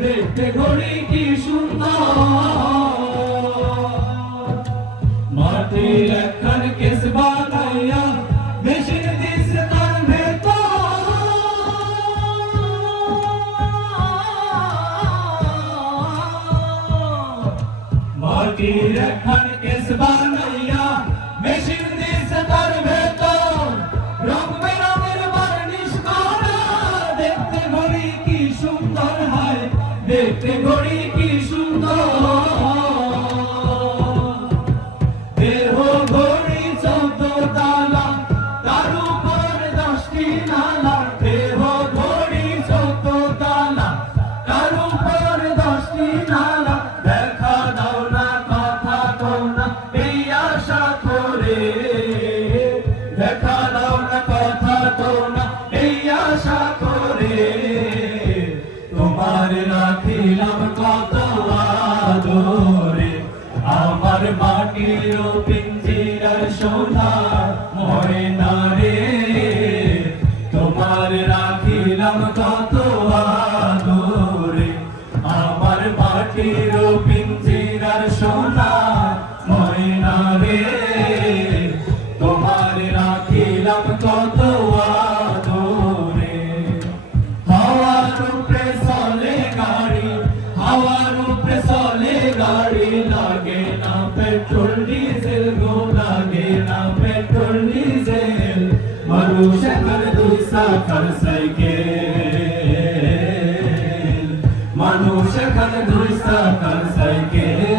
দেখতে ঘড়ি কি সুন্দর। মাটির একখান কেস বানাইয়া মেশিন দিছে তার ভেতর। মাটির একখান ঘড়ি কি সুন্দর। দেহ রাখিলাম কত আদরে। আমার মাটির পিঞ্জিরার সোনা ময়না রে। তোমার রাখিলাম কত গাড়ি লাগে না, পেট্রোল, ডিজেল গো লাগে না, পেট্রোল, ডিজেল। মানুষ এখন দুই সাকার সাইকেল। মানুষ এখন দুই সাকার সাইকেল।